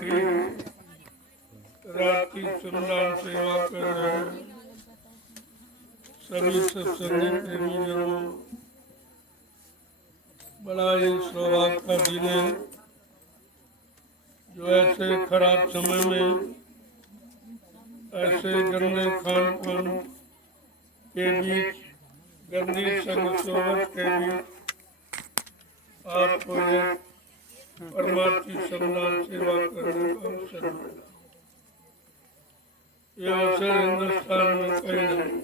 बैठे रात की श्रमदान सेवा कर रहे सभी सत्संगी प्रेमीजनों, बड़ा ही सौभाग्य का दिन है जो ऐसे खराब समय में ऐसे गंदे खान पान के बीच, गंदी संग सोबत के बीच आपको एक परमार्थी श्रमदान सेवा करने का अवसर मिला। यह अवसर हिंदुस्तान में कहीं नहीं,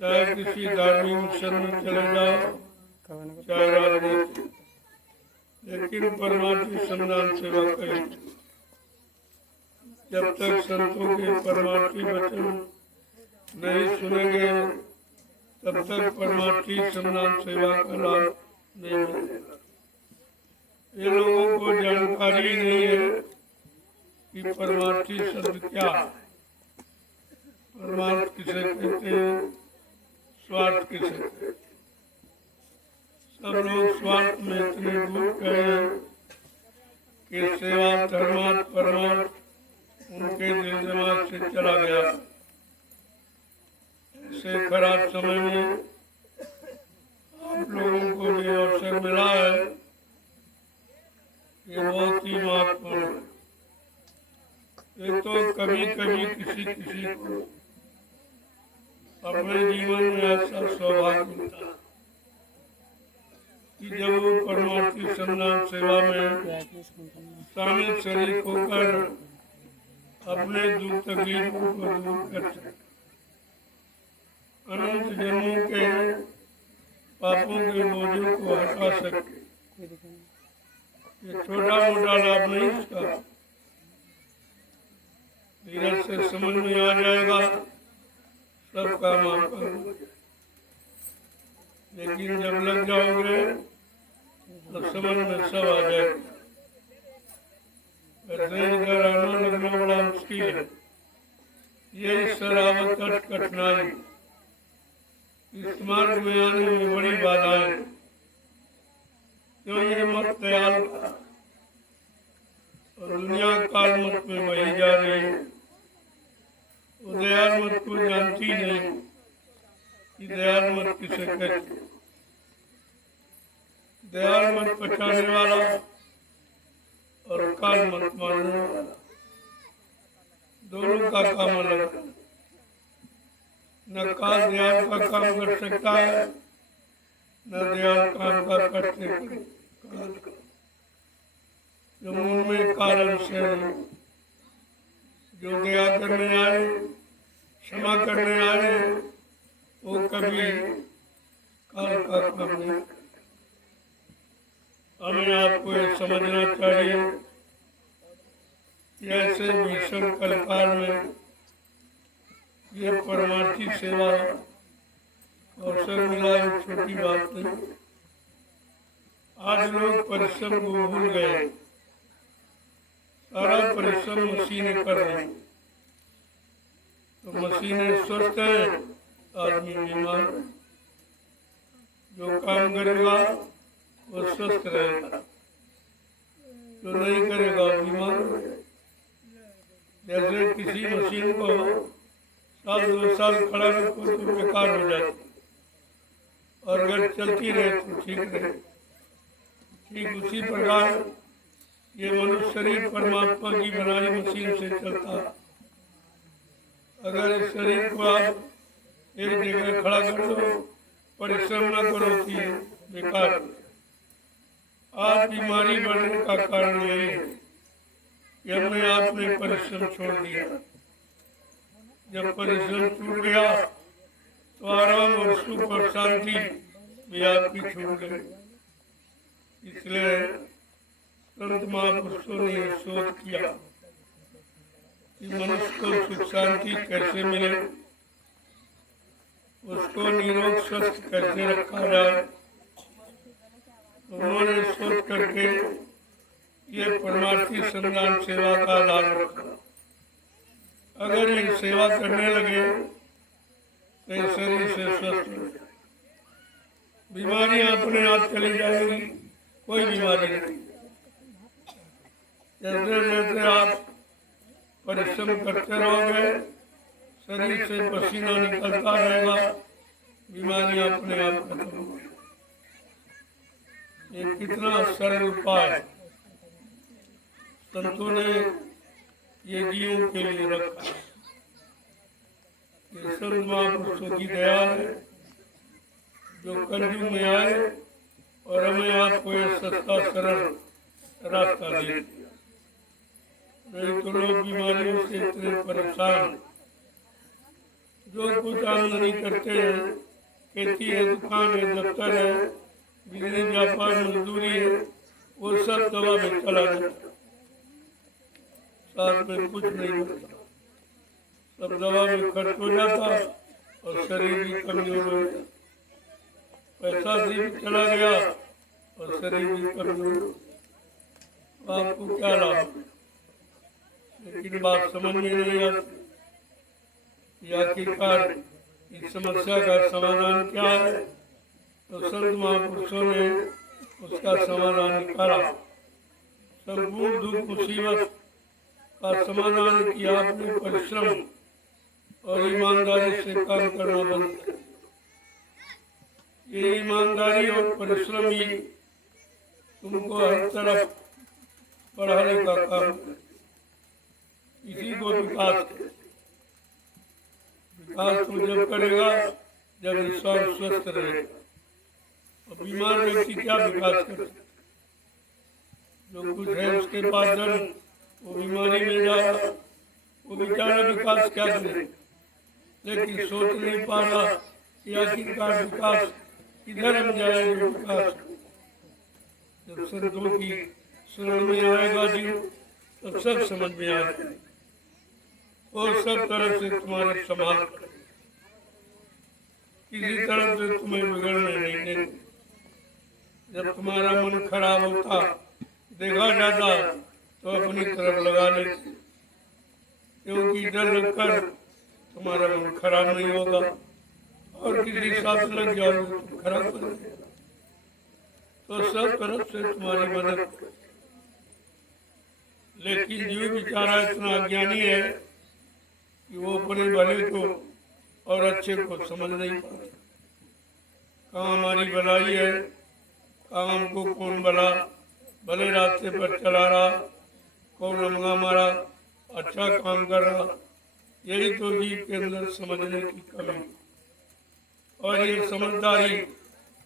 चाहे किसी धार्मिक मिशन में चले जाओ, चाहे राजनीति, लेकिन परमार्थी श्रमदान सेवा करें। जब तक संतों के परमार्थी वचन नहीं सुनेंगे तब तक परमार्थी श्रमदान सेवा का लाभ नहीं मिलेगा। ये लोगों को जानकारी नहीं है कि परमार्थी शब्द क्या है, परमार्थ किसे कहते हैं, स्वार्थ किसे कहते हैं। सब लोग स्वार्थ में इतने डूब गए हैं कि सेवा धर्मार्थ परमार्थ उनके दिल दिमाग से चला गया। ऐसे खराब समय में आप लोगों को ये अवसर मिला है, ये बहुत ही महत्वपूर्ण है। ये तो कभी कभी किसी किसी को अपने जीवन में ऐसा सौभाग्य मिलता है कि जब वो परमार्थी श्रमदान सेवा में शामिल शरीक होकर अपने दुख तकलीफों को दूर कर सके, अनंत जन्मों के पापों के बोझों को हटा सके। ये छोटा मोटा लाभ नहीं इसका, धीरज से समझ में आ जाएगा, सब काम आपका। लेकिन जब लग जाओगे तो समझ में सब आ जाएगा। इधर आना लगना बड़ा मुश्किल है, यही शराबत कठिनाई, इस मार्ग में आने में बड़ी बाधाएं। क्यों ये मत दयाल और दुनिया काल मत में बही जा रही है। वो दयाल मत को जानती नहीं कि दयाल मत किसे कहते। दयाल मत बचाने वाला और काल मत मारने वाला, दोनों का काम अलग। न काल दयाल का काम कर सकता है, न दयाल काम का करते काल का। जो मन में काल अंशय है, जो दया करने आए, क्षमा करने आए, वो कभी काल का काम नहीं। हमें आपको ये समझना चाहिए कि ऐसे भीषण कलकाल में ये परमार्थी सेवा अवसर मिला, एक छोटी बात नहीं। आज लोग परिश्रम को भूल गए, सारा परिश्रम मशीनें कर रही, तो मशीनें स्वस्थ है, आदमी बीमार। जो काम करेगा वो स्वस्थ रहेगा, जो नहीं करेगा वो बीमार हो जाएगा। जैसे किसी मशीन को साल 2 साल खड़ा रखो तो बेकार हो जाती, और अगर चलती रहे तो ठीक रहे। ठीक उसी प्रकार ये मनुष्य शरीर परमात्मा की बनाई मशीन से चलता है। अगर इस शरीर को आप एक जगह खड़ा कर दो, परिश्रम न करो कि बेकार। आज बीमारी बढ़ने का कारण यही है कि हमने आपने परिश्रम छोड़ दिया। जब परिश्रम छूट गया तो आराम और सुख और शांति भी आपकी छूट गई। इसलिए संत महापुरुषों ने शोध किया कि मनुष्य को सुख शांति कैसे मिले, उसको निरोग स्वस्थ कैसे रखा जाए। उन्होंने सोच करके ये परमार्थी श्रमदान सेवा का लाभ रखा। अगर ये सेवा करने लगे तो ये शरीर से स्वस्थ हो जाए, बीमारियां अपने आप चली जाएगी, कोई बीमारी नहीं। जैसे जैसे आप परिश्रम करते रहोगे, शरीर से पसीना निकलता रहेगा, बीमारियां अपने आप खत्म होंगी। ये कितना सरल उपाय है, संतों ने ये जीवों के लिए रखा है। ये संत महापुरुषों की दया है जो कलयुग में आए और हमें आपको ये सस्ता सरल रास्ता दे दिया। नहीं तो लोग बीमारियों से इतने परेशान, जो कुछ आमदनी करते हैं, खेती है, दुकान है, दफ्तर है, बिजली व्यापार मजदूरी है, वो सब दवा में चला जाता, साथ में कुछ नहीं बचता, सब दवा में खर्च हो जाता और शरीर भी कमजोर हो जाता, पैसा भी चला गया और शरीर भी कमजोर। आपको क्या लाभ? लेकिन बात समझ में नहीं आती, आखिरकार इस समस्या का समाधान क्या है? तो संत महापुरुषों ने उसका समाधान निकाला। संपूर्ण दुख मुसीबत का समाधान किया आपने परिश्रम और ईमानदारी से काम करना बंद कर। ये ईमानदारी और परिश्रम ही तुमको हर तरफ बढ़ाने का काम करे। इसी को विकास है। विकास तो जब करेगा जब इंसान स्वस्थ रहेगा, और बीमार व्यक्ति क्या विकास करे? जो कुछ है उसके पास धन, वो बीमारी में जा रहा, वो बेचारा विकास क्या करे? लेकिन सोच नहीं पा रहा कि आखिरकार विकास किधर हम जाए। जो विकास जब संतों की शरण में आएगा जीव, तब सब समझ में आ जाएगा और सब तरफ से तुम्हारी संभाल करेगा, किसी तरफ से तुम्हें बिगड़ने नहीं देंगे। जब तुम्हारा मन खराब होता देखा जाता तो अपनी तरफ लगा लेते, क्योंकि डर लगकर तुम्हारा मन खराब नहीं होगा, और किसी साथ लग जाओगे तो खराब कर देगा, तो सब तरफ से तुम्हारी मदद करेगा। लेकिन जीव बेचारा इतना अज्ञानी है कि वो अपने भले को और अच्छे को समझ नहीं पाता। कहाँ हमारी भलाई है, कहाँ हमको कौन भले रास्ते पर चला रहा, कौन हमारा अच्छा काम कर रहा, यही तो जीव के अंदर समझने की कमी। और ये समझदारी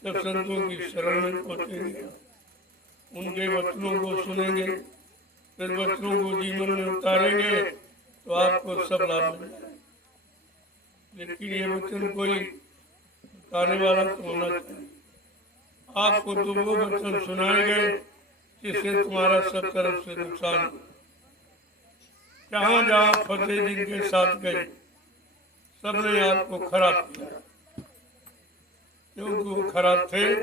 जब संतों की शरण में पहुँचेगी, उनके वचनों को सुनेंगे, फिर वचनों को जीवन में उतारेंगे, तो आपको सब लाभ मिल जाएगा। लेकिन ये वचन कोई बताने वाला तो होना चाहिए। आपको तो वो वचन सुनाएंगे जिससे तुम्हारा सब तरफ से नुकसान हो। जहाँ जहाँ फतेह जिनके साथ गए, सबने आपको खराब किया, क्योंकि वो खराब थे।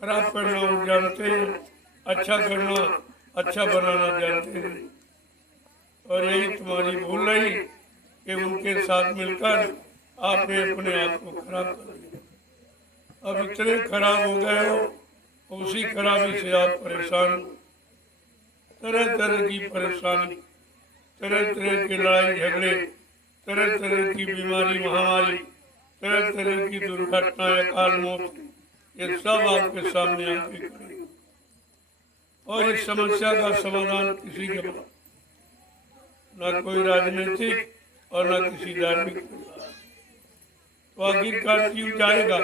खराब करना वो जानते हैं, अच्छा करना, अच्छा बनाना जानते हैं। और यही तुम्हारी भूल रही कि उनके साथ मिलकर आपने अपने आप को खराब कर दिया। अब इतने खराब हो गए हो, उसी खराबी से आप परेशान, तरह तरह की परेशानी, तरह तरह की लड़ाई झगड़े, तरह तरह की बीमारी महामारी, तरह तरह की दुर्घटनाएं, अकाल मौत, ये सब आपके सामने आके खड़ी। और इस समस्या का समाधान किसी के पास न कोई राजनीतिक और न किसी धार्मिक। तो आखिरकार क्यों जाएगा?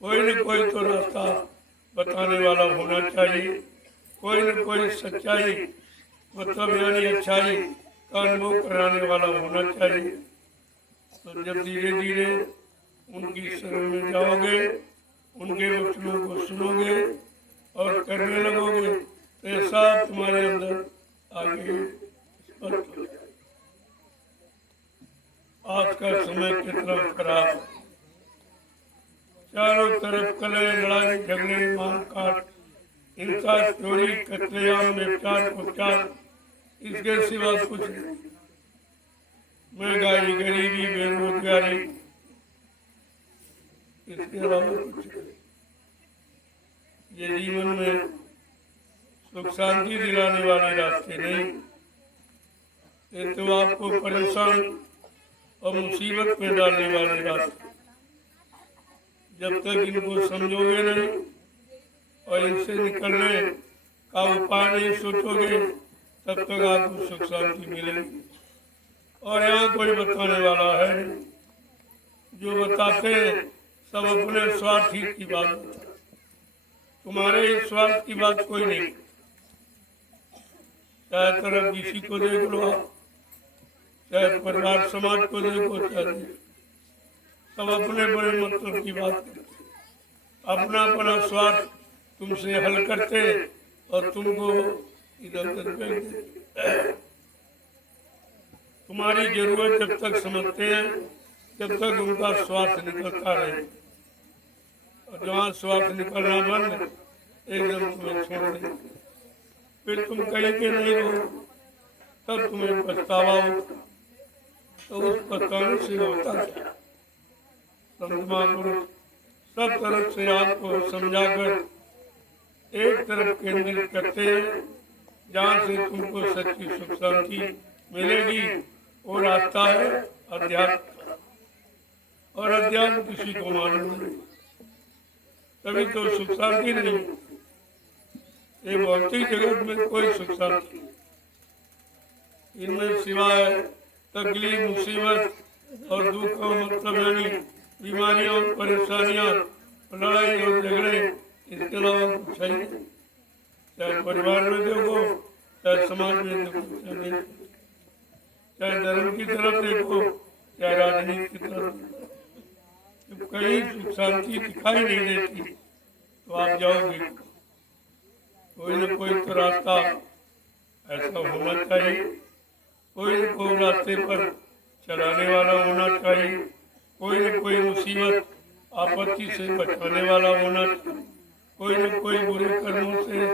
कोई न कोई तो रास्ता बताने वाला होना चाहिए, कोई न कोई सच्चाई मतलब यानी अच्छाई का अनुभव कराने वाला होना चाहिए। तो जब धीरे धीरे उनकी शरण में जाओगे, उनके वचनों को सुनोगे और करने लगोगे, तो ये सब तुम्हारे अंदर आगे स्पष्ट हो जाएगा। आज का समय कितना खराब है, चारों तरफ कलह, लड़ाई झगड़े, मारकाट, हिंसा, चोरी, कत्लेआम, व्यभिचार, कुचार, इसके सिवा कुछ नहीं। महंगाई, गरीबी, बेरोजगारी, इसके अलावा कुछ नहीं। ये जीवन में सुख शांति दिलाने वाले रास्ते नहीं, ये तो आपको परेशान और मुसीबत में डालने वाले रास्ते। जब तक इनको समझोगे नहीं और इनसे निकलने का उपाय नहीं सोचोगे, तब तक आपको सुख शांति मिलेगी। और यहाँ कोई बताने वाला है नहीं। जो बताते हैं सब अपने स्वार्थ ही की बात बताते, तुम्हारे ही स्वार्थ की बात कोई नहीं। चाहे तरफ किसी को देख लो आप, चाहे परिवार समाज को देखो, चाहे सब अपने बड़े मतलब की बात करते, अपना अपना स्वार्थ तुमसे हल करते और तुमको इधर उधर फेंक देते। तुम्हारी जरूरत जब तक समझते हैं जब तक उनका स्वार्थ निकलता रहे, और जहाँ स्वार्थ निकलना बंद एकदम तुम्हें छोड़ देंगे। फिर तुम कहीं के नहीं हो, तब तुम्हें पछतावा होता। तो उस पछताने से होता क्या? संत महापुरुष सब तरफ से आपको समझाकर एक तरफ केंद्रित करते हैं, जहाँ से तुमको सच्ची सुख शांति मिलेगी। वो रास्ता है अध्यात्म, और अध्यात्म किसी को मालूम नहीं, तभी तो सुख शांति नहीं। ये भौतिक जगत में कोई सुख शांति, इनमें सिवाय तकलीफ, मुसीबत और दुख का मतलब यानी बीमारियां, परेशानियां, लड़ाई और झगड़े, इसके अलावा कुछ है नहीं। चाहे परिवार में देखो, चाहे समाज में देखो, चाहे धर्म की तरफ देखो, चाहे राजनीति की तरफ देखो, जब कहीं सुख शांति दिखाई नहीं देती तो आप जाओगे। कोई न कोई तो रास्ता ऐसा होना चाहिए, कोई न कोई रास्ते पर चलाने वाला होना चाहिए, कोई न कोई मुसीबत आपत्ति से बचाने वाला होना चाहिए, कोई न कोई बुरे कर्मों से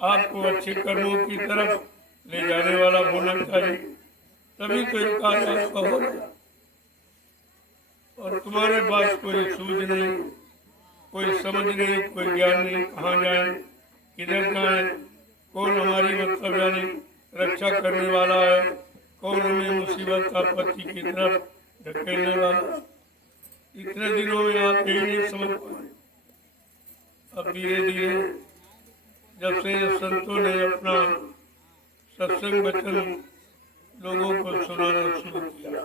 आपको अच्छे कर्मों की तरफ ले जाने वाला होना चाहिए। तभी तो एक कार्य आपका हो रहा। और तुम्हारे पास कोई सूझ नहीं, कोई समझ नहीं, कोई ज्ञान नहीं, कहाँ जाए, किधर जाए, कौन हमारी मतलब यानी रक्षा करने वाला है, कौन हमें मुसीबत आपत्ति की तरफ ढकेलने वाला। इतने दिनों में आप यही नहीं समझ पाए। अब धीरे धीरे जब से संतों ने अपना सत्संग वचन लोगों को सुनाना शुरू किया,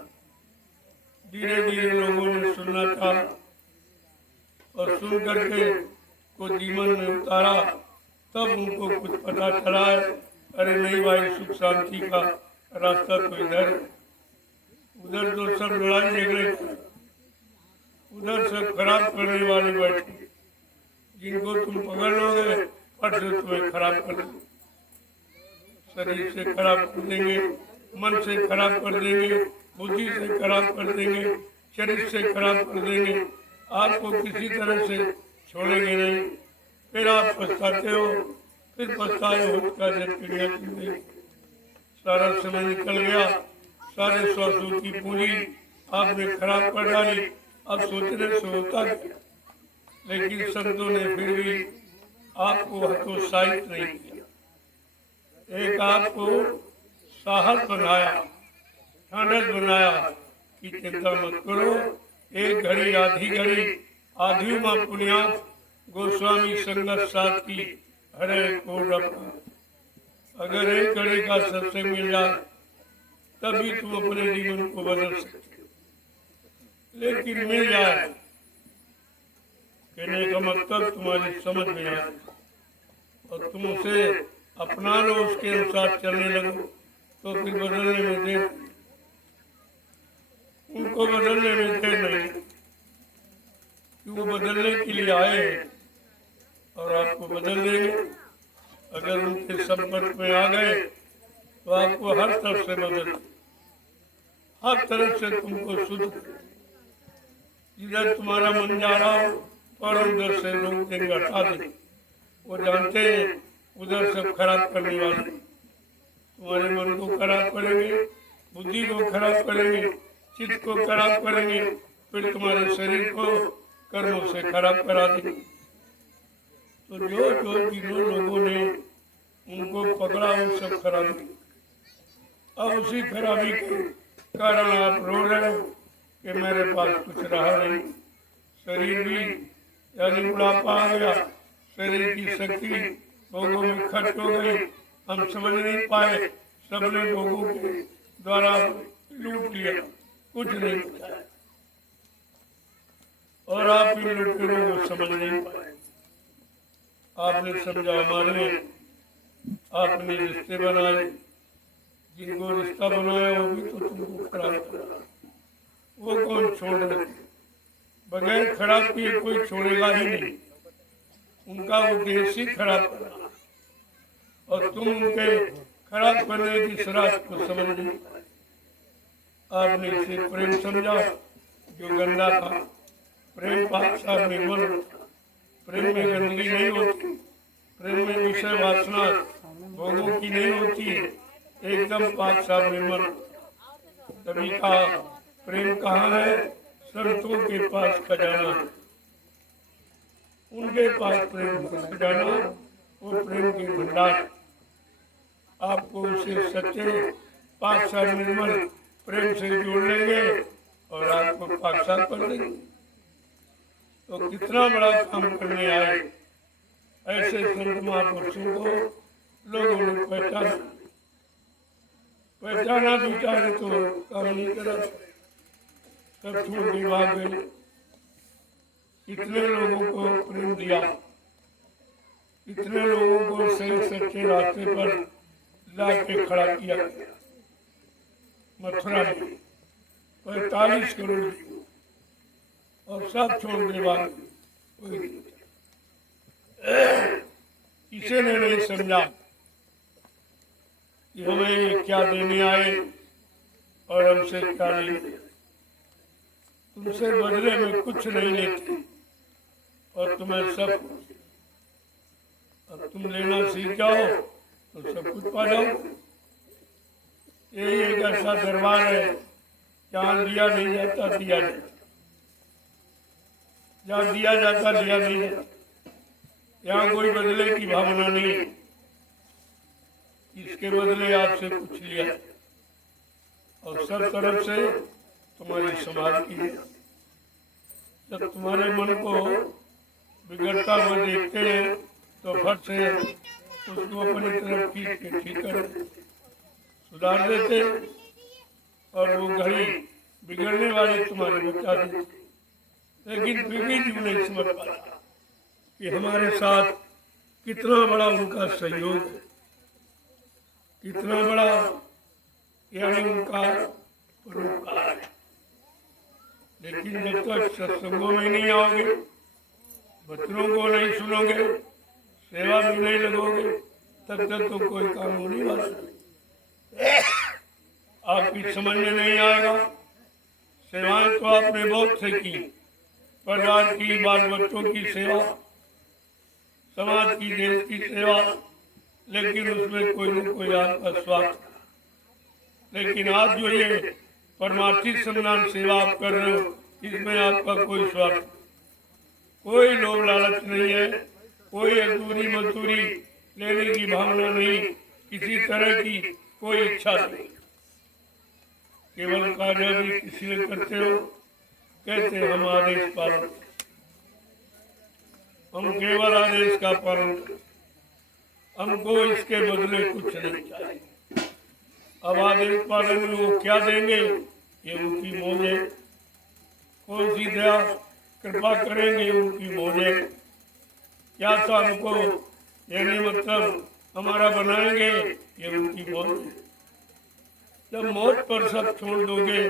धीरे धीरे लोगों ने सुनना चाहा और सुन करके को जीवन में उतारा। तब उनको कुछ पता चला है, अरे नहीं भाई, सुख शांति का रास्ता तो इधर, उधर तो सब लड़ाई झगड़े, उधर सब खराब करने वाले बैठे, जिनको तुम पकड़ लोगे फट से तुम्हें खराब कर देंगे, शरीर से खराब कर देंगे, मन से खराब कर देंगे, बुद्धि से खराब कर देंगे, शरीर से खराब कर देंगे। आपको किसी तरह से छोड़ेंगे नहीं। फिर आप पछताते हो, फिर पछताए हो का जब क्रिया की गई, सारा समय निकल गया, सारे श्वासों की पूंजी आपने खराब कर डाली। अब सोचने से होता क्या, लेकिन संतों ने फिर भी आपको हतोत्साहित नहीं किया। एक आपको साहस बनाया, ठानस बनाया कि चिंता मत करो, एक घड़ी आधी घड़ी आधी माँ पुण्यात गोस्वामी संगत साथ की हरे को रखा। अगर एक घड़ी का सत्संग मिल जाए तभी तुम अपने जीवन को बदल सकते हो, लेकिन मिल जाए कहने का मतलब तुम्हारी समझ में आए और तुम उसे अपना लो, उसके अनुसार चलने लगो, तो फिर बदलने में देर, उनको बदलने में देर नहीं, क्यों बदलने के लिए आए और आपको बदल देंगे। अगर उनके संपर्क में आ गए तो आपको हर तरफ से बदल, हर तरफ से तुमको शुद्ध, जिधर तुम्हारा मन जा रहा हो और उधर से रोक देंगे, हटा देंगे। वो जानते हैं उधर सब खराब करने वाले, तुम्हारे मन को खराब करेंगे, बुद्धि को खराब करेंगे, चित्त को खराब करेंगे, फिर तुम्हारे शरीर को कर्मों से खराब करा देंगे। तो जो जो तीनों लोगों ने उनको पकड़ा वो सब खराबी। अब उसी खराबी के कारण आप रो रहे हो कि मेरे पास कुछ रहा नहीं, शरीर भी यानी बुढ़ापा आ गया, शरीर की शक्ति भोगों में खर्च हो गई, हम समझ नहीं पाए, सबने भोगों के द्वारा लूट लिया, कुछ नहीं बचाया और आप इन लुटेरों को समझ नहीं पाए। आपने समझा हमारे, आपने रिश्ते बनाए, जिनको रिश्ता बनाया वो भी तो तुमको खराब करा, वो कौन छोड़ रहे, बगैर खराब किए कोई छोड़ेगा ही नहीं, उनका उद्देश्य ही खराब करना और तुम उनके खराब करने की शराब को समझ नहीं पाए। आपने इसे प्रेम समझा जो गंदा था, प्रेम पाक साफ निर्मल होता, प्रेम में गंदगी नहीं होती, प्रेम में विषय वासना भोगों की नहीं होती है, एकदम पाक साफ निर्मल। तभी कहा प्रेम कहाँ है, संतों के पास खजाना, उनके पास प्रेम का खजाना, वो प्रेम के भंडार। आपको उसे सच्चे पाक साफ निर्मल प्रेम से जोड़ लेंगे और आपको पाक साफ कर देंगे। तो कितना बड़ा काम करने आए, ऐसे संत महापुरुषों को लोगों ने पहचाना भी चाहे तो काम नहीं करा, सब छोड़ के भाग गए। कितने लोगों को प्रेम दिया, कितने लोगों को सही सच्चे रास्ते पर ला के खड़ा किया। मथुरा में 45 करोड़ और सब छोड़ के बाद किसी ने नहीं समझा कि हमें ये क्या देने आए और हमसे क्या नहीं लेते। तुमसे बदले में कुछ नहीं लेते और तुम्हें सब, अब तुम लेना सीख जाओ तो सब कुछ पा जाओ। यही एक ऐसा दरबार है जहाँ दिया नहीं जाता दिया जाता, जहाँ दिया जाता दिया नहीं जाता, यहाँ कोई बदले की भावना नहीं है, इसके बदले आपसे कुछ लिया और सब तरफ से तुम्हारी संभाल की है। जब तुम्हारे मन को बिगड़ता हुआ देखते हैं तो फट से उसको अपनी तरफ खींच के ठीक कर सुधार देते और वो घड़ी बिगड़ने वाले तुम्हारे बचा देते। लेकिन फिर भी जीव नहीं समझ पाता कि हमारे साथ कितना बड़ा उनका सहयोग है, कितना बड़ा यानी उनका परोपकार है। लेकिन जब तक सत्संगों में नहीं आओगे, बच्चों को नहीं सुनोगे, सेवा भी नहीं लगोगे, तब तक तो कोई काम हो नहीं वाला। आपकी समझ में नहीं आएगा। सेवाएं तो आपने बहुत से की, परिवार की, बाल बच्चों की सेवा, समाज की, देश की सेवा, लेकिन उसमें कोई न कोई आपका स्वार्थ। लेकिन आप जो ये परमार्थी सम्मान सेवा आप कर रहे हो, इसमें आपका कोई स्वार्थ, कोई लोभ लालच नहीं है, कोई अधूरी मजदूरी लेने की भावना नहीं, किसी तरह की कोई इच्छा नहीं। केवल कार्य भी किसी ने करते हो, कहते हम आदेश पालन, हम केवल आदेश का पालन करें, हमको इसके बदले कुछ नहीं चाहिए। अब आदेश पालन में वो क्या देंगे ये उनकी मौज है, कौन सी दया कृपा करेंगे उनकी मौज है। क्या सा हमको यानी मतलब हमारा बनाएंगे ये उनकी मौज है। जब मौत पर सब छोड़ दोगे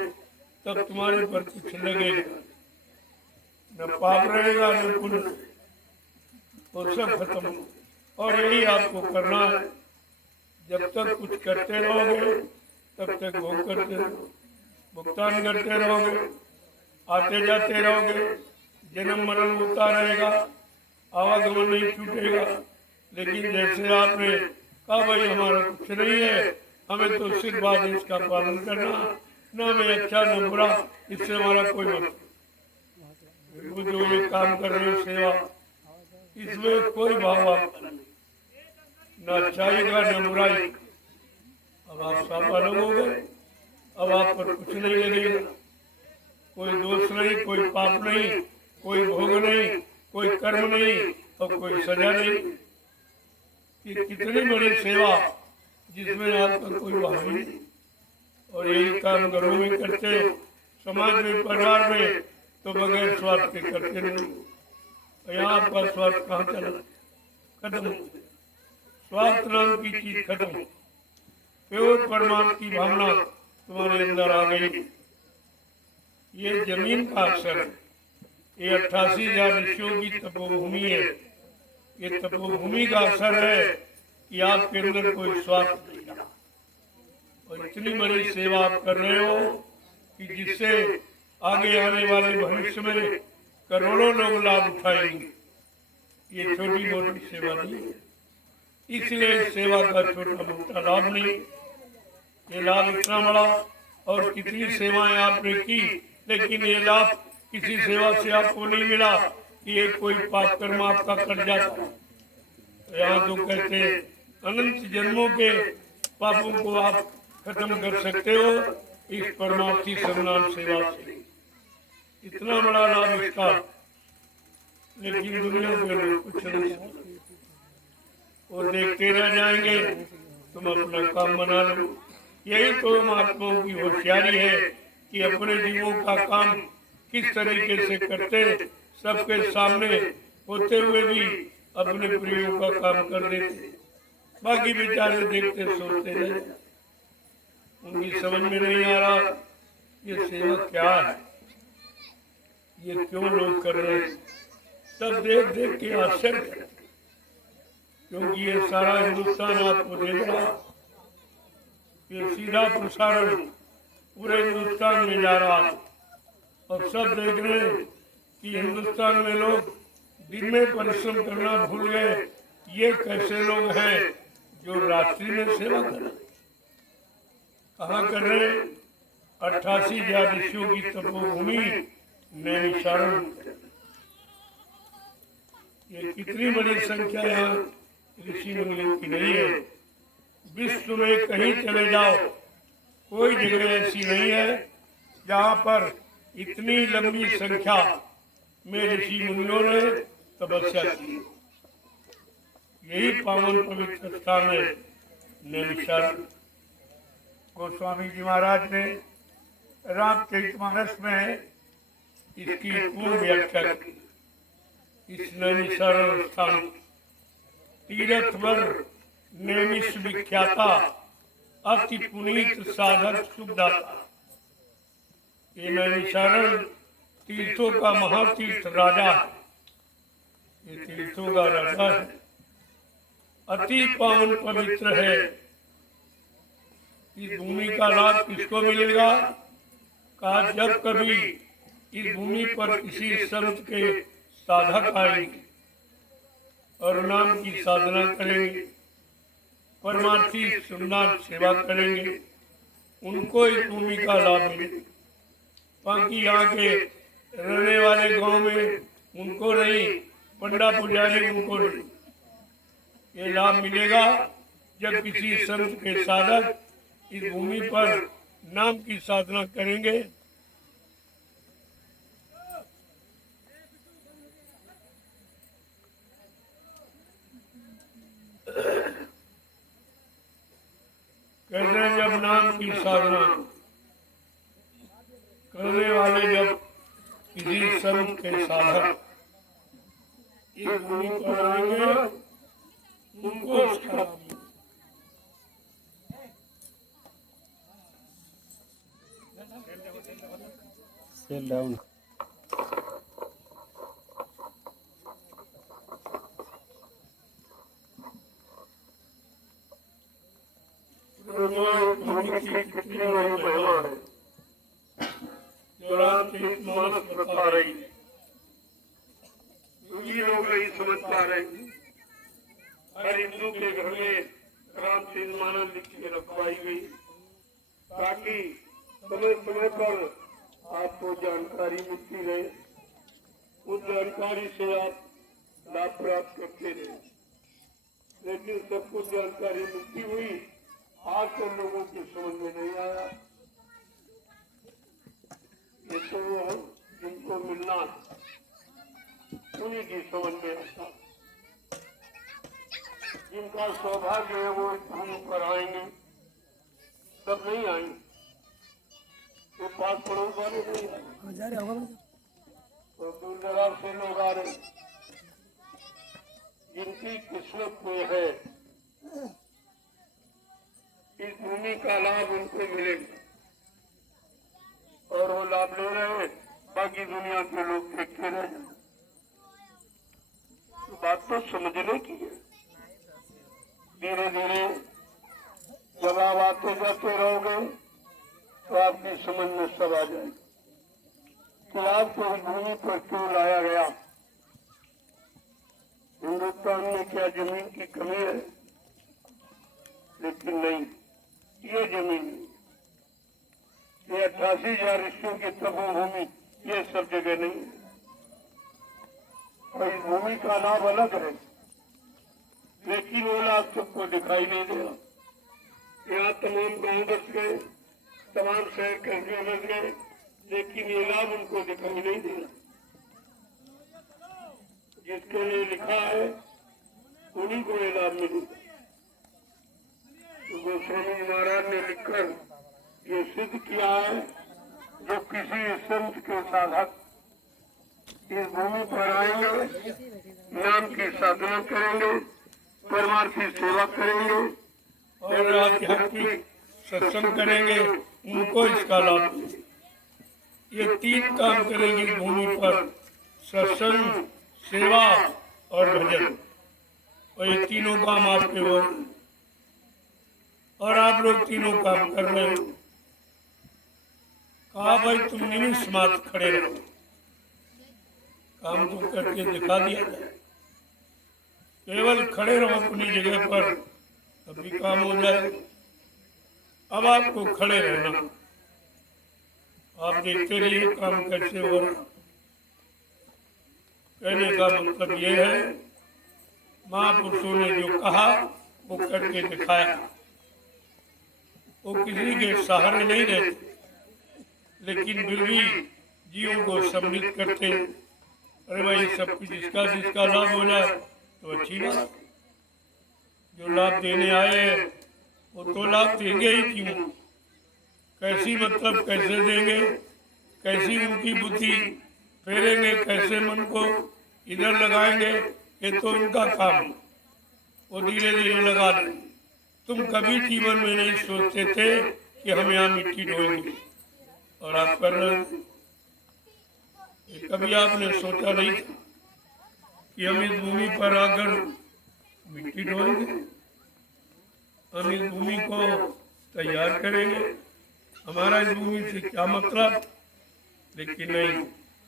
तब तुम्हारे पर कुछ लगेगा, न पाप रहेगा न पुण्य, वो सब खत्म। और यही आपको करना है। जब तक कुछ करते रहोगे तब तक भोग करते रहोगे, भुगतान करते रहोगे, आते जाते रहोगे, जन्म मरण होता रहेगा, आवागमन नहीं छूटेगा। लेकिन जैसे आपने कहा भाई हमारा कुछ नहीं है, हमें तो सिर्फ आदेश का पालन करना, न हमें अच्छा न बुरा, इससे हमारा कोई मतलब। वो जो ये काम कर रहे हो सेवा, इसमें कोई भाव आपका नहीं, न अच्छाई का न बुराई। अब आप सब अलग हो गए, अब आप पर कुछ नहीं लगेगा, कोई दोष नहीं, कोई पाप नहीं, कोई भोग नहीं, कोई कर्म नहीं और कोई सजा नहीं। कि कितनी बड़ी सेवा जिसमें आपका कोई भाव नहीं। और यही काम घरों में करते हो, समाज में, परिवार में, तो बगैर स्वार्थ के करते नहीं। यहाँ आपका स्वार्थ कहाँ चला, खत्म। स्वार्थ नाम की चीज खत्म। केवल परमात्मा की भावना तुम्हारे अंदर आ गई। ये जमीन का अवसर है, ये 88,000 ऋषियों की तपोभूमि है। ये तपोभूमि का अवसर है कि आपके अंदर कोई स्वार्थ नहीं रहा। और इतनी बड़ी सेवा आप कर रहे हो कि जिससे आगे आने वाले भविष्य में करोड़ों लोग लाभ उठाएंगे। ये छोटी मोटी सेवा नहीं है, इसलिए सेवा का छोटा मोटा लाभ नहीं, ये लाभ इतना बड़ा। और कितनी सेवाएं आपने की, लेकिन ये लाभ किसी सेवा से आपको नहीं मिला कि ये कोई पाप कर्म आपका कट जाता। यहाँ तो कहते अनंत जन्मों के पापों को आप खत्म कर सकते हो इस परमार्थी सर्वनाम सेवा से। इतना बड़ा लाभ इसका, लेकिन दुनिया के लोग कुछ नहीं और देखते रह जाएंगे। तुम अपना काम बना लो। यही तो महात्माओं की होशियारी है कि अपने जीवों का काम किस तरीके से करते, सबके सामने होते हुए भी अपने प्रियों का काम कर देते। बाकी बेचारे देखते सोचते रहे, उनकी समझ में नहीं आ रहा ये सेवा क्या है, ये क्यों लोग कर रहे हैं। सब देख देख के आश्चर्य करते, क्योंकि ये सारा हिंदुस्तान आपको देख रहा, ये सीधा प्रसारण पूरे हिंदुस्तान में जा रहा है। और सब देख रहे हैं कि हिंदुस्तान में लोग दिन में परिश्रम करना भूल गए। ये कैसे लोग हैं जो रात्रि में सेवा कर रहे, कहाँ कर रहे? 88,000 ऋषियों की तपोभूमि नैमिषारण्य। ये कितनी बड़ी संख्या यहाँ ऋषि मुनियों की नहीं है। विश्व में कहीं चले जाओ, कोई जगह ऐसी नहीं है जहाँ पर इतनी लंबी संख्या में ऋषि मुनियों ने तपस्या की। यही पावन पवित्र स्थान है नैमिषारण्य। गोस्वामी जी महाराज ने रामचरितमानस में इसकी पूर्ण व्याख्या की। इस नैमिषारण्य स्थान तीर्थ पर नैमिष विख्याता अति पुनीत साधक सुखदाता। ये नैमिषारण्य तीर्थों का महातीर्थ राजा है, ये तीर्थों का राजा है, अति पावन पवित्र है। इस भूमि का लाभ किसको मिलेगा? कहा जब कभी इस भूमि पर किसी संत के साधक आएंगे और नाम की साधना करेंगे, परमार्थी सुंदर सेवा करेंगे, उनको इस भूमि का लाभ मिलेगा। बाकी यहाँ के रहने वाले गांव में उनको नहीं, पंडा पुजारी उनको नहीं। ये लाभ मिलेगा जब किसी संत के साधक इस भूमि पर नाम की साधना करेंगे। कहते हैं जब नाम की साधना करने वाले जब किसी संत के साधक इस भूमि पर आएंगे, उनको उसका लाभ मिलेगा। Sit down. बता रही ये लोग नहीं समझ पा रहे। हर हिंदू के घर में रामचरितमानस लिख के रखवाई गई ताकि समय समय पर आपको जानकारी मिलती रहे, उस जानकारी से आप लाभ प्राप्त करते रहे। लेकिन सब कुछ जानकारी मिलती हुई आज तो लोगों की समझ में नहीं आया। ये तो जिनको मिलना उन्हीं की समझ में आता, जिनका सौभाग्य है वो इस भूमि पर आएंगे, सब नहीं आएंगे, वो पास पड़ोस वाले नहीं आएंगे, तो दूर दराज से लोग आ रहे, जिनकी किस्मत में है इस भूमि का लाभ उनको मिलेगा और वो लाभ ले रहे हैं, बाकी दुनिया के लोग देखते रह जाए। बात तो समझने की है। धीरे धीरे जब आप आते जाते रहोगे तो आपकी समझ में सब आ जाएगी कि आपको इस भूमि पर क्यों लाया गया। हिंदुस्तान में क्या जमीन की कमी है? लेकिन नहीं, ये जमीन, ये 88,000 ऋषियों की तपोभूमि, ये सब जगह नहीं है। और इस भूमि का नाम अलग है, लेकिन वो लाभ सबको दिखाई नहीं देगा। यहाँ तमाम गांव बस गए, तमाम शहर कस्बे बस गए, लेकिन ये लाभ उनको दिखाई नहीं देगा। जिसके लिए लिखा है उन्हीं को ये लाभ मिलेगा। तो गोस्वामी महाराज ने लिखकर ये सिद्ध किया है, जो किसी संत के साधक इस भूमि पर आएंगे, नाम की साधना करेंगे, परमार्थ की सेवा करेंगे और आध्यात्मिक सत्संग करेंगे, उनको इसका लाभ मिलेगा। ये 3 काम करेंगे भूमि पर, सत्संग, सेवा और भजन, और ये तीनों काम आपके हो, और आप लोग तीनों काम कर रहे हो। कहा भाई तुम निमिष मात्र खड़े रहो, काम तो करके दिखा दिया जाए, केवल खड़े रहो अपनी जगह पर, तभी काम हो जाए। अब आपको खड़े रहना, आप देखते रहिए काम कैसे हो रहा। कहने का मतलब ये है, महापुरुषों ने जो कहा वो करके दिखाया। वो किसी के सहारे नहीं रहते, लेकिन फिर भी जीवों को सम्मिलित करते। अरे भाई सब कुछ जिसका जिसका लाभ हो जाए तो अच्छी बात। जो लाभ देने आए वो तो लाभ देंगे ही क्यों, कैसी मतलब कैसे देंगे, कैसी उनकी बुद्धि फेरेंगे, कैसे मन को इधर लगाएंगे, ये तो उनका काम, वो धीरे धीरे लगा देंगे। तुम कभी जीवन में नहीं सोचते थे कि हम यहाँ मिट्टी ढोएंगे, और आप कर रहे हैं। कभी आपने सोचा नहीं था कि हम इस भूमि पर आकर मिट्टी ढोएंगे, हम इस भूमि को तैयार करेंगे, हमारा इस भूमि से क्या मतलब। लेकिन नहीं,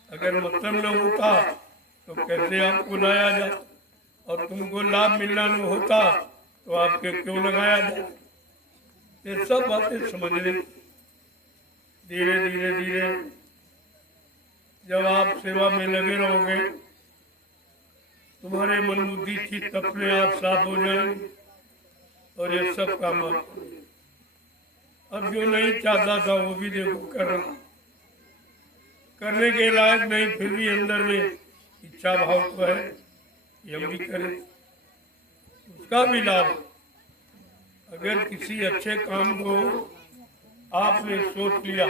अगर मतलब न होता तो कैसे आपको लाया जाता, और तुमको लाभ मिलना न होता तो आपके क्यों लगाया जाए। ये सब बातें समझने, धीरे धीरे धीरे जब आप सेवा में लगे रहोगे, तुम्हारे मन बुद्धि चित्त अपने आप साफ हो जाएंगे, और ये सब काम आपको। अब जो नहीं चाहता था वो भी देखो कर रहा, करने के लायक नहीं, फिर भी अंदर में इच्छा भाव तो है कि हम भी करें, उसका भी लाभ। अगर किसी अच्छे काम को आपने सोच लिया,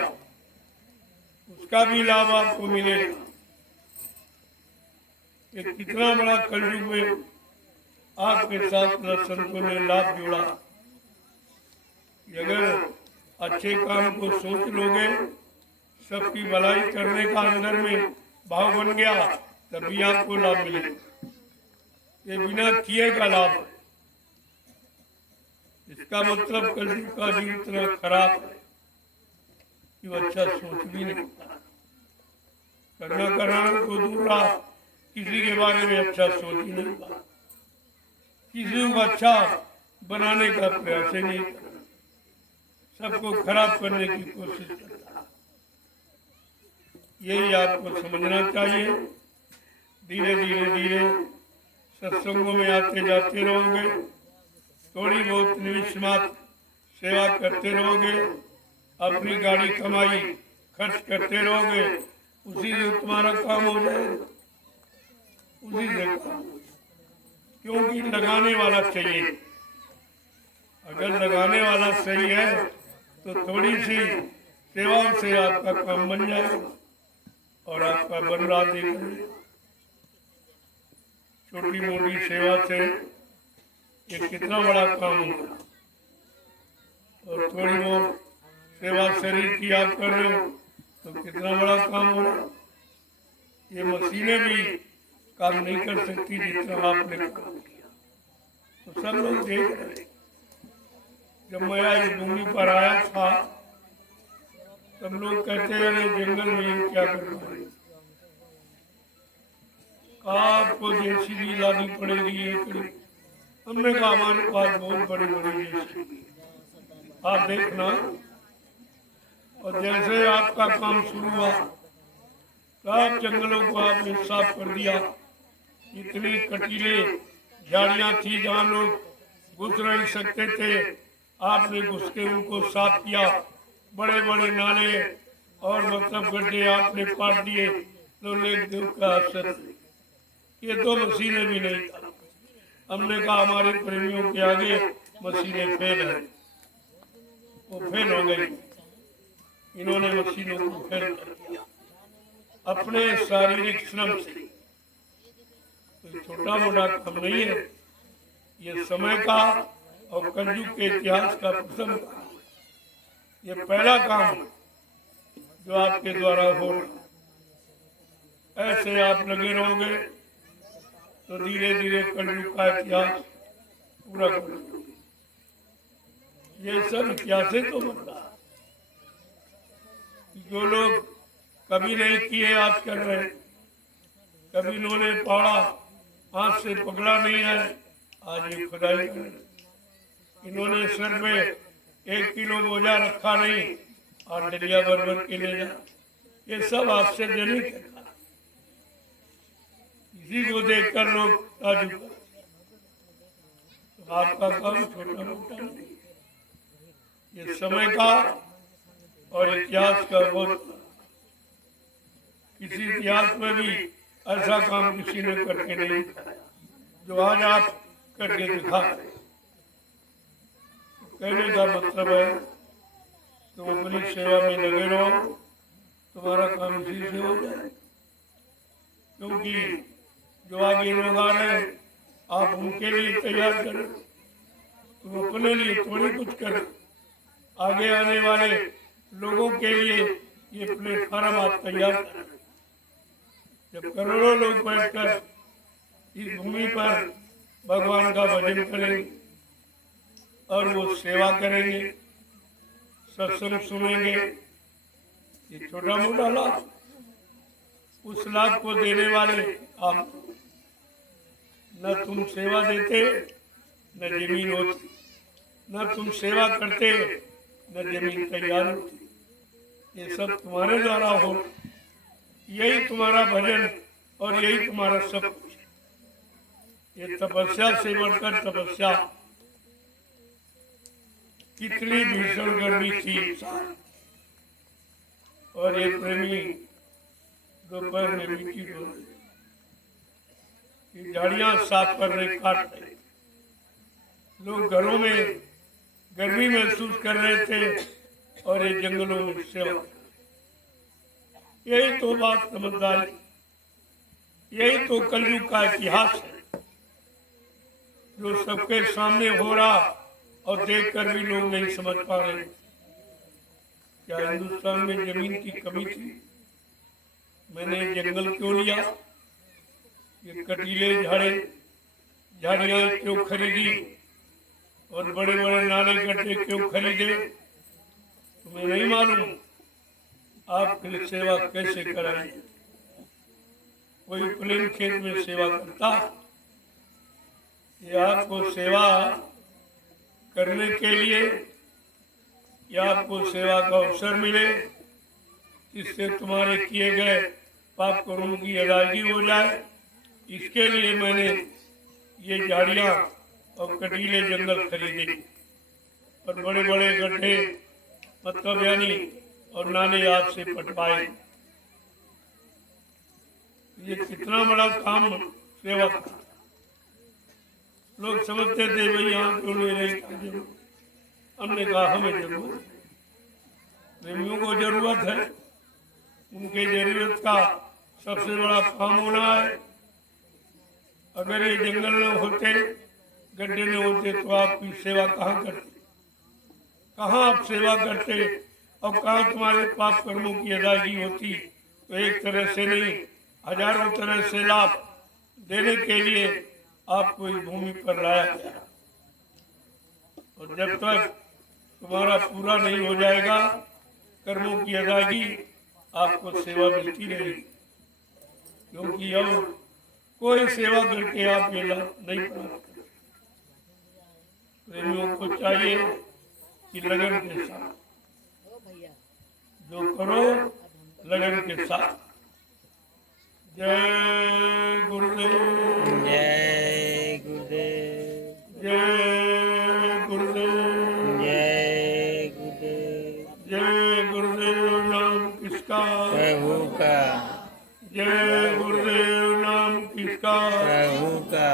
उसका भी लाभ आपको मिलेगा। ये कितना बड़ा कलयुग में आपके साथ संतों ने लाभ जोड़ा। अगर अच्छे काम को सोच लोगे, सबकी भलाई करने का अंदर में भाव बन गया, तभी आपको लाभ मिलेगा। ये बिना किए का लाभ है। इसका मतलब कलयुग का जीव इतना खराब है कि वो अच्छा सोच भी नहीं करना कराना को दूर रहा, किसी के बारे में अच्छा सोच ही नहीं पा, किसी को अच्छा बनाने का प्रयास ही नहीं करना, सबको खराब करने की कोशिश करता। यही आपको समझना चाहिए। धीरे धीरे धीरे सत्संगों में आते जाते रहोगे, थोड़ी बहुत निमिष मात्र सेवा करते रहोगे, अपनी गाड़ी कमाई खर्च करते रहोगे, उसी से तुम्हारा काम हो जाएगा, उसी से काम। क्योंकि लगाने वाला चाहिए। अगर लगाने वाला सही है तो थोड़ी सी सेवा से आपका काम बन जाएगा और आपका बन रहा देगा। छोटी मोटी सेवा से ये कितना बड़ा काम होगा। और थोड़ी बहुत सेवा शरीर की आप कर रहे हो तो कितना बड़ा काम हो रहा। ये मशीनें भी काम नहीं कर सकती जितना आपने काम किया। तो सब लोग देख रहे। जब मैं इस भूमि पर आया था सब लोग कहते हैं जंगल में क्या कर रहे हैं, आपको जेसीबी लानी पड़ेगी। हमने कहा हमारे पास बहुत बड़ी बड़ी जेसीबी, आप देखना। और जैसे आपका काम शुरू हुआ सब जंगलों को आपने साफ कर दिया। इतनी कटीले झाड़ियां थी जहाँ लोग घुस नहीं सकते थे, आपने घुस के उनको साफ किया। बड़े बड़े नाले और मतलब गड्ढे आपने पाट दिए। लोग का असर ये तो मशीनें भी नहीं था। हमने कहा हमारे प्रेमियों के आगे मशीनें फेल है, वो फेल हो गई। इन्होंने मशीनों को फेल कर दिया अपने शारीरिक श्रम से। कोई छोटा मोटा काम नहीं है, ये समय का और कलयुग के इतिहास का प्रथम काम। ये पहला काम जो आपके द्वारा हो रहा। ऐसे आप लगे रहोगे तो धीरे धीरे कलयुग का इतिहास पूरा कर लोगे। ये सब इतिहास तो बन रहा। जो लोग कभी नहीं किए आज कर रहे, कभी इन्होंने पढ़ा हाथ से पकड़ा नहीं है, आज ये खुदाई कर रहे। इन्होंने सर पे 1 किलो बोझा रखा नहीं और डलिया भर भर के ले जा। ये सब आश्चर्यजनक है। इसी को देखकर लोग ताजुब करते। तो आपका काम छोटा मोटा नहीं, ये समय का और इतिहास का बहुत। किसी इतिहास में भी ऐसा काम किसी ने करके नहीं दिखाया जो आज आप करके दिखा। कहने का मतलब है तुम अपनी सेवा में लगे रहो, तुम्हारा काम इसी से हो जाए। क्योंकि जो आगे लोग आ रहे हैं आप उनके लिए तैयार करें, तुम अपने लिए थोड़ी कुछ करें। आगे आने वाले लोगों के लिए ये प्लेटफॉर्म आप तैयार करें। जब करोड़ों लोग बैठकर इस भूमि पर भगवान का भजन करेंगे और वो सेवा करेंगे, सत्संग सुनेंगे, ये छोटा मोटा लाभ। उस लाभ को देने वाले आप। न तुम सेवा देते न जमीन होती, न तुम सेवा करते न जमीन तैयार होती। ये सब तुम्हारे द्वारा हो। यही तुम्हारा भजन और यही तुम्हारा सब कुछ। ये तपस्या से बढ़कर तपस्या। कितनी भीषण गर्मी थी और ये प्रेमी दोपहर में मिट्टी ढो रहे, झाड़ियां साफ कर रहे, काट रहे। लोग घरों में गर्मी महसूस कर रहे थे और ये जंगलों में सेवा। यही तो बात समझदारी, यही तो कलयुग का इतिहास है जो सबके सामने हो रहा और देखकर भी लोग नहीं समझ पा रहे। क्या हिंदुस्तान में जमीन की कमी थी? मैंने जंगल क्यों लिया? ये कटीले झाड़ियां क्यों खरीदी और बड़े बड़े नाले गड्ढे क्यों खरीदे? तुम्हें नहीं मालूम आप फिर सेवा कैसे कराएंगे? कोई प्लेन खेत में सेवा करता, ये आपको सेवा करने के लिए या आपको सेवा का अवसर मिले जिससे तुम्हारे किए गए पाप कर्मों की अदायगी हो जाए, इसके लिए मैंने ये झाड़ियाँ और कटीले जंगल खरीदे और बड़े बड़े गड्ढे मतलब यानी और नाले याद से पटवाए। ये कितना बड़ा काम सेवा था। लोग समझते थे भाई यहाँ क्यों ले रहे। हमने कहा हमें जरूरत, प्रेमियों को जरूरत है, उनके जरूरत का सबसे बड़ा काम होना है। अगर ये जंगल न होते, गड्ढे न होते तो आपकी सेवा कहाँ करते, कहाँ आप सेवा करते और कहाँ तुम्हारे पाप कर्मों की अदायगी होती। तो एक तरह से नहीं, हजारों तरह से लाभ देने के लिए आपको इस भूमि पर लाया गया। और जब तक तुम्हारा पूरा नहीं हो जाएगा कर्मों की अदायगी, आपको सेवा मिलती रहेगी। क्योंकि अब कोई सेवा करके आप ये लाभ नहीं प्राप्त कर। प्रेमियों को चाहिए कि लगन के साथ जो करो, लगन के साथ। जय गुरुदेव, जय गुरुदेव, जय गुरुदेव, जय गुरुदेव। जय गुरुदेव नाम किसका, प्रभु का, जय गुरुदेव नाम किसका, प्रभु का,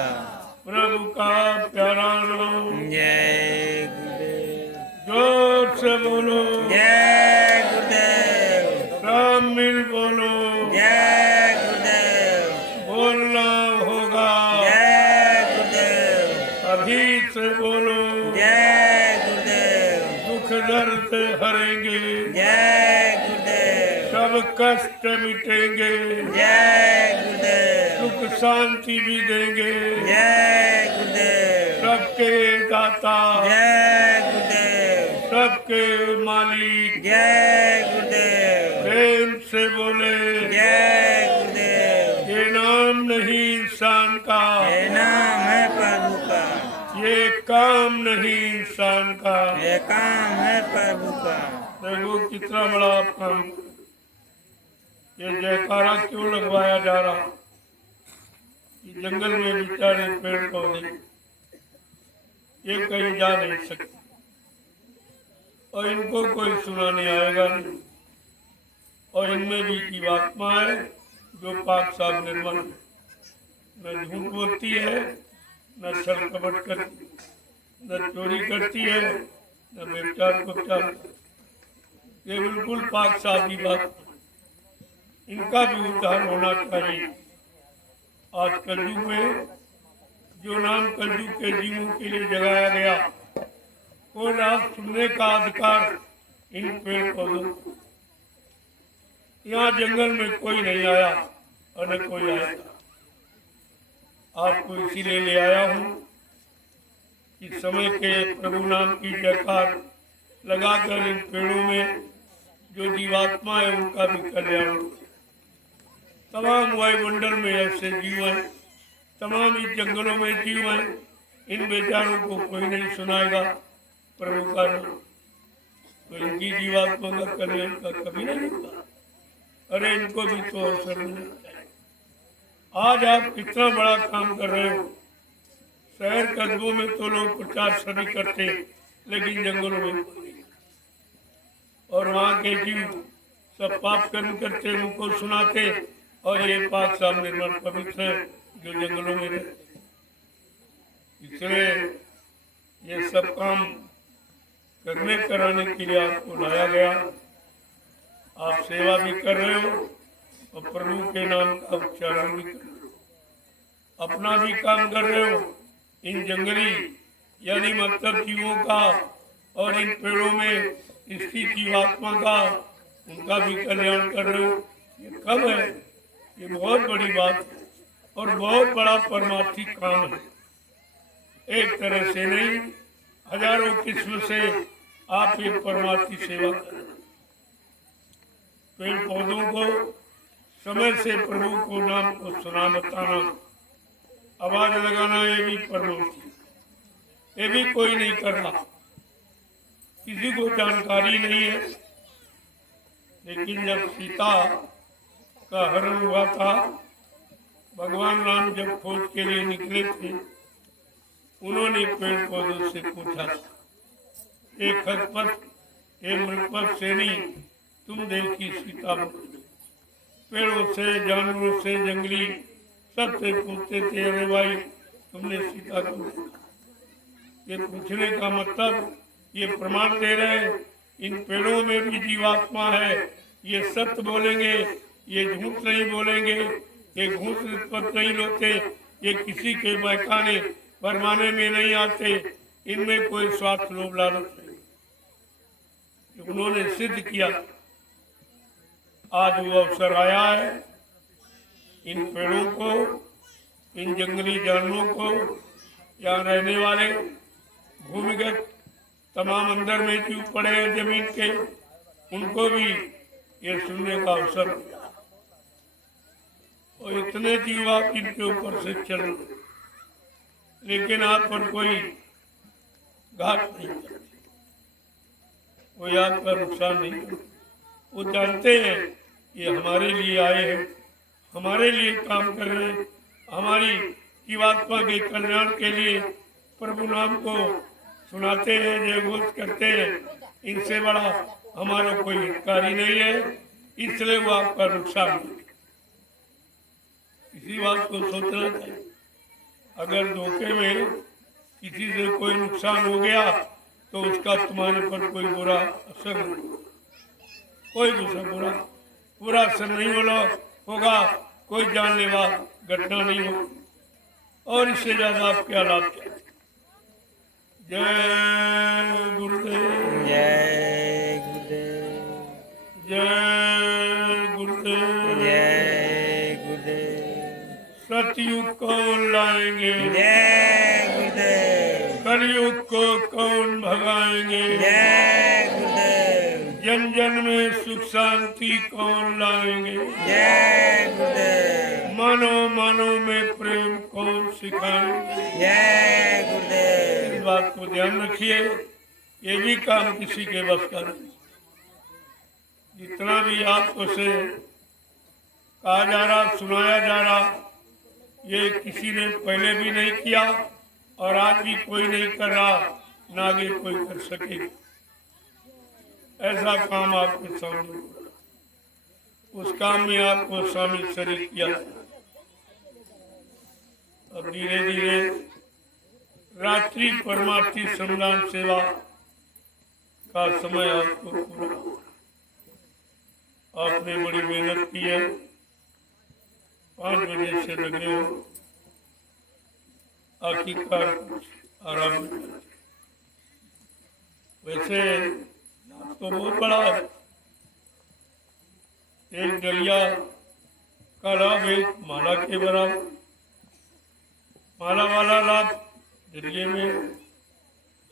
प्रभु का प्यारा नाम। जय गुरुदेव, जोर से बोलो, जय गुरुदेव, सब मिल बोलो, जय गुरुदेव, बोलना होगा, जय गुरुदेव, अभी से बोलो, जय गुरुदेव, दुख दर्द हरेंगे, जय गुरुदेव, सब कष्ट मिटेंगे, जय गुरुदेव, सुख शांति भी देंगे, जय गुरुदेव, सबके दाता, जय गुरुदेव, सबके मालिक। जय गुरुदेव, प्रेम से बोले, जय गुरुदेव। ये नाम नहीं इंसान का, ये नाम है प्रभु का, ये काम नहीं इंसान का। ये काम है प्रभु का। देखो कितना बड़ा काम। ये जयकारा क्यों लगवाया जा रहा। ये जंगल में बेचारे पेड़ पौधे ये कहीं जा नहीं सकते और इनको कोई सुनाने आएगा नहीं। और इनमें भी जीवात्मा है जो पाक साफ निर्मल, न झूठ बोलती है, न छल कपट करती, न चोरी करती है, न व्यभिचार उपचार। ये बिल्कुल पाक साफ की बात। इनका भी उद्धार होना चाहिए। आज कलयुग में जो नाम कलयुग के जीवों के लिए जगाया गया, वो नाम सुनने का अधिकार इन पेड़ पौधों को। यहाँ जंगल में कोई नहीं आया और न कोई आएगा। आपको इसीलिए ले आया हूँ कि समय के प्रभु नाम की जयकार लगाकर इन पेड़ों में जो जीवात्मा है उनका भी कल्याण हो। तमाम वायुमंडल में ऐसे जीव हैं, तमाम इस जंगलों में जीव हैं, इन बेचारों को कोई नहीं सुनाएगा प्रभु का नाम, तो इनकी जीवात्मा का कल्याण का कभी नहीं होगा। अरे इनको भी तो अवसर मिलना चाहिए। आज आप कितना बड़ा काम कर रहे हो। शहर कस्बों में तो लोग प्रचार सभी करते, लेकिन जंगलों में और वहाँ के जीव सब पाप कर्म करते, उनको सुनाते। और ये पाक साफ निर्मल पवित्र है जो जंगलों में रहते। इसलिए ये सब काम करने कराने के लिए आपको लाया गया। आप सेवा भी कर रहे हो और प्रभु के नाम का उच्चारण भी कर रहे हो, अपना भी काम कर रहे हो। इन जंगली यानी मतलब जीवों का और इन पेड़ों में स्थित जीवात्मा का, उनका भी कल्याण कर रहे हो। ये कब है? ये बहुत बड़ी बात है और बहुत बड़ा परमार्थी काम है। एक तरह से नहीं, हजारों किस्म से आप ये परमार्थी सेवा कर। पेड़ पौधों को समय से प्रभु को नाम को सुना बताना, आवाज लगाना, ये भी परमार्थी, ये भी कोई नहीं कर रहा। किसी को जानकारी नहीं है। लेकिन जब सीता का हरण हुआ था, भगवान राम जब खोज के लिए निकले थे उन्होंने पेड़ पौधों से पूछा, एक खगपत, एक मृगपत सेनी, तुम देखी सीता पेड़ों से, जानवरों से, जंगली सबसे पूछते थे, अरे भाई तुमने सीता को देखा? ये पूछने का मतलब ये प्रमाण दे रहे हैं इन पेड़ों में भी जीवात्मा है, ये सत्य बोलेंगे, ये झूठ नहीं बोलेंगे, ये घूस रिश्वत नहीं लेते, ये किसी के बहकाने फरमाने में नहीं आते, इनमें कोई स्वार्थ लोभ लालच नहीं। उन्होंने सिद्ध किया। आज वो अवसर आया है इन पेड़ों को, इन जंगली जानवरों को, यहाँ रहने वाले भूमिगत तमाम अंदर में क्यों पड़े हैं जमीन के, उनको भी ये सुनने का अवसर मिला। और इतने जीव आप इनके ऊपर से चल रहे, लेकिन आप पर कोई घात नहीं करते, कोई आपका नुकसान नहीं करते। वो जानते हैं ये हमारे लिए आए हैं, हमारे लिए काम कर रहे हैं, हमारी जीवात्मा के कल्याण के लिए प्रभु नाम को सुनाते हैं, जय घोष करते हैं। इनसे बड़ा हमारा कोई हितकारी नहीं है, इसलिए वो आपका नुकसान नहीं। इसी बात को सोचना चाहिए। अगर धोखे में किसी से कोई नुकसान हो गया तो उसका तुम्हारे पर कोई बुरा असर नहीं होगा, कोई बुरा असर नहीं होगा, कोई जानलेवा घटना नहीं होगी। और इससे ज्यादा आप क्या लाभ क्या? जय गुरुदेव, जय गुरुदेव, जय गुरुदेव, जय गुरुदेव, सतयुग कौन लाएंगे, जय गुरुदेव, कलयुग को कौन भगाएंगे, जय गुरुदेव, जन जन में सुख शांति कौन लाएंगे, जय गुरुदेव, मानो मानो में प्रेम कौन सिखाएंगे। जय गुरुदेव। इस बात को ध्यान रखिए, ये भी काम किसी के बस का नहीं। जितना भी आपको से कहा जा रहा, सुनाया जा रहा, ये किसी ने पहले भी नहीं किया और आज भी कोई नहीं कर रहा, ना आगे कोई कर सकेगा। ऐसा काम आपके सामने हो रहा, उस काम में आपको शामिल शरीक किया। अब धीरे धीरे रात्रि परमार्थी श्रमदान सेवा का समय आपको पूरा। आपने बड़ी मेहनत की है, 5 बजे से लगे हो, आखिरकार आराम। वैसे तो बहुत बड़ा है, एक डलिया का लाभ एक माला के बराबर। माला वाला लाभ डलिये में,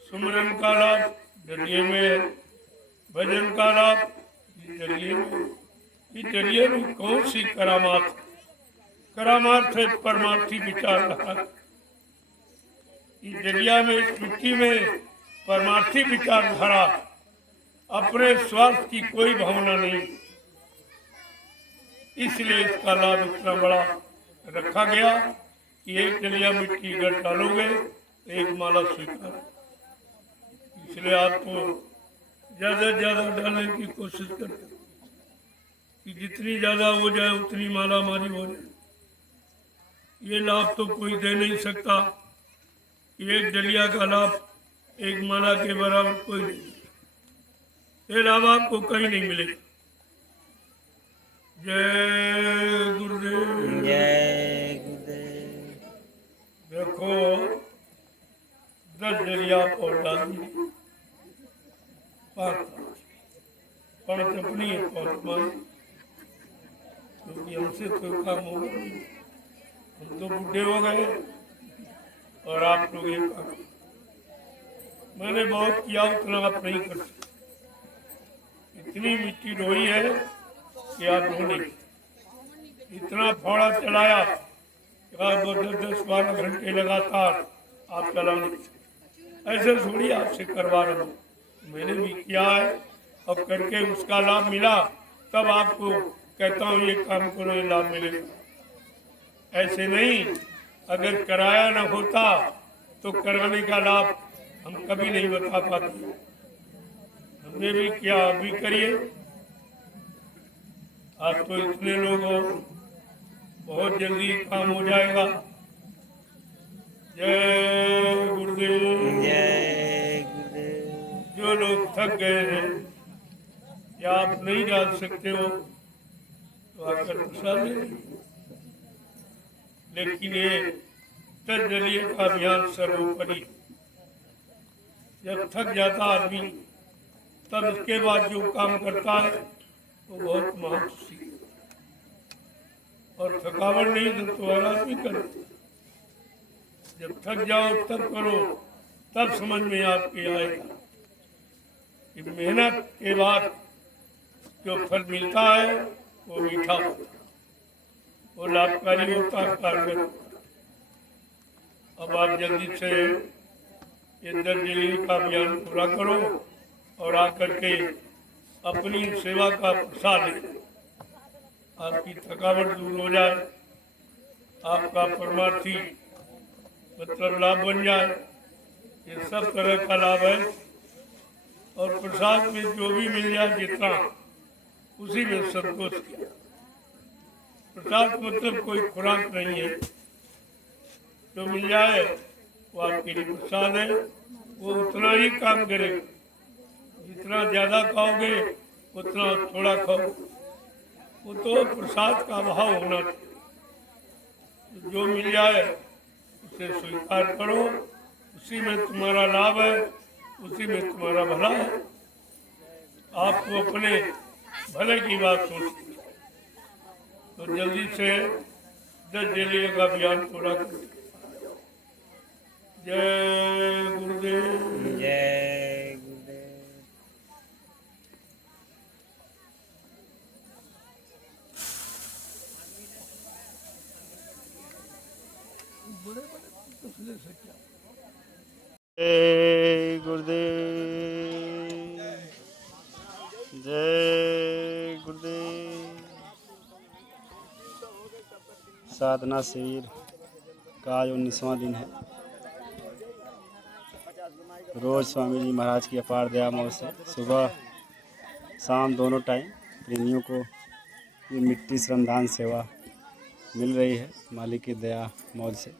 सुमरन का लाभ डलिये में, भजन का लाभ डलिये में। इस डलिये में कौन सी करामात? करामात है परमार्थी विचारधारा। इस डलिया में, इस मिट्टी में परमार्थी विचारधारा, अपने स्वार्थ की कोई भावना नहीं, इसलिए इसका लाभ इतना बड़ा रखा गया कि एक डलिया मिट्टी अगर डालोगे तो एक माला स्वीकार। इसलिए आपको ज्यादा से ज्यादा डालने की कोशिश करते कि जितनी ज्यादा हो जाए उतनी माला हमारी हो जाए। ये लाभ तो कोई दे नहीं सकता, एक डलिया का लाभ एक माला के बराबर कोई नहीं। ये लाभ आपको कहीं नहीं मिलेगा। जय गुरुदेव, जय गुरुदेव। देखो 10 डलिया और डाल दी, 5 अपनी है, 5 मान, क्योंकि हमसे कोई काम होगा नहीं। हम तो बूढ़े हो गए और आप लोग एक काम। मैंने बहुत किया, उतना आप नहीं कर सकते। इतनी मिट्टी ढोई है कि आप ढो नहीं, इतना फावड़ा चलाया, 10-12 घंटे लगातार आप चला नहीं सकते। ऐसे थोड़ी आपसे करवा रहा हूँ, मैंने भी किया है, अब करके उसका लाभ मिला, तब आपको कहता हूँ ये काम करो, ये लाभ मिलेगा। ऐसे नहीं, अगर कराया न होता तो करवाने का लाभ हम कभी नहीं बता पाते। हमने भी किया, अभी करिए। आज तो इतने लोग हो, बहुत जल्दी काम हो जाएगा। जय गुरुदेव। जय गुरुदेव। जो लोग थक गए हैं या आप नहीं डाल सकते हो तो आकर प्रसाद ले लीजिए। लेकिन ये जलीय का अभियान सर्वोपरि। जब थक जाता आदमी तब इसके बाद जो काम करता है वो बहुत महत्व है। और थकावट नहीं तो आराम भी करो। जब थक जाओ तब करो, तब समझ में आपके आएगा कि मेहनत के बाद जो फल मिलता है वो मीठा होता है, वो लाभकारी होता है, कारगर होता है। अब आप जल्दी से ये जलीय का अभियान पूरा करो और आकर के अपनी सेवा का प्रसाद लें। आपकी थकावट दूर हो जाए, आपका परमार्थी मतलब लाभ बन जाए। ये सब तरह का लाभ है। और प्रसाद में जो भी मिल जाए जितना, उसी में संतोष किया। प्रसाद मतलब कोई खुराक नहीं है। जो मिल जाए वो आपके लिए प्रसाद है। वो उतना ही काम करेगा। जितना ज़्यादा खाओगे उतना थोड़ा खाओ, वो तो प्रसाद का भाव होना चाहिए। जो मिल जाए उसे स्वीकार करो, उसी में तुम्हारा लाभ है, उसी में तुम्हारा भला है। आपको अपने भले की बात सोचनी, तो जल्दी से 10 जलीय का अभियान पूरा करें। जय गुरुदेव। जय गुरुदेव। जय गुरुदेव। जय गुरुदेव। साधना शिविर का आज 19वां दिन है। रोज स्वामी जी महाराज की अपार दया मोह से सुबह शाम दोनों टाइम प्रेमियों को ये मिट्टी श्रमदान सेवा मिल रही है मालिक की दया मौज से।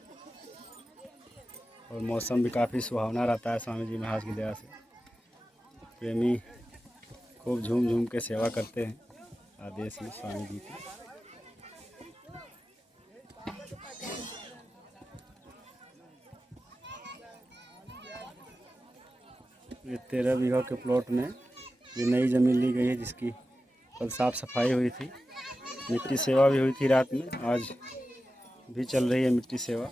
और मौसम भी काफ़ी सुहावना रहता है स्वामी जी महाराज की दया से। प्रेमी खूब झूम झूम के सेवा करते हैं आदेश में स्वामी जी की। ये 13 बीघा के प्लॉट में ये नई ज़मीन ली गई है, जिसकी कल साफ़ सफाई हुई थी। मिट्टी सेवा भी हुई थी रात में, आज भी चल रही है मिट्टी सेवा।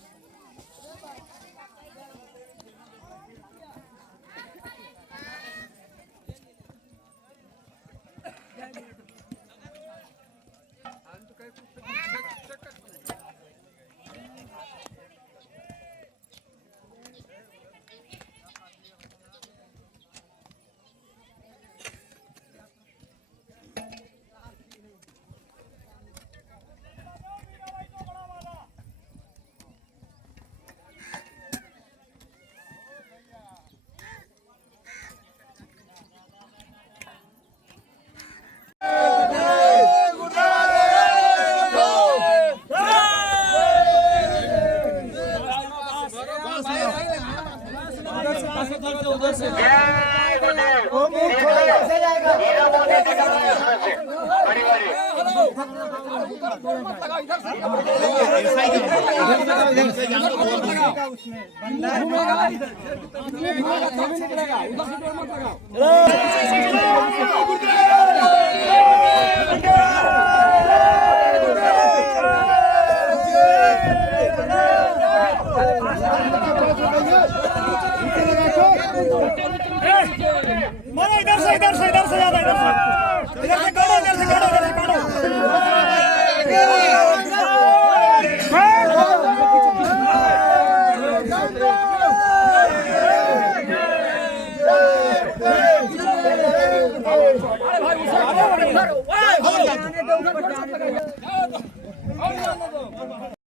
इधर से ज्यादा इधर से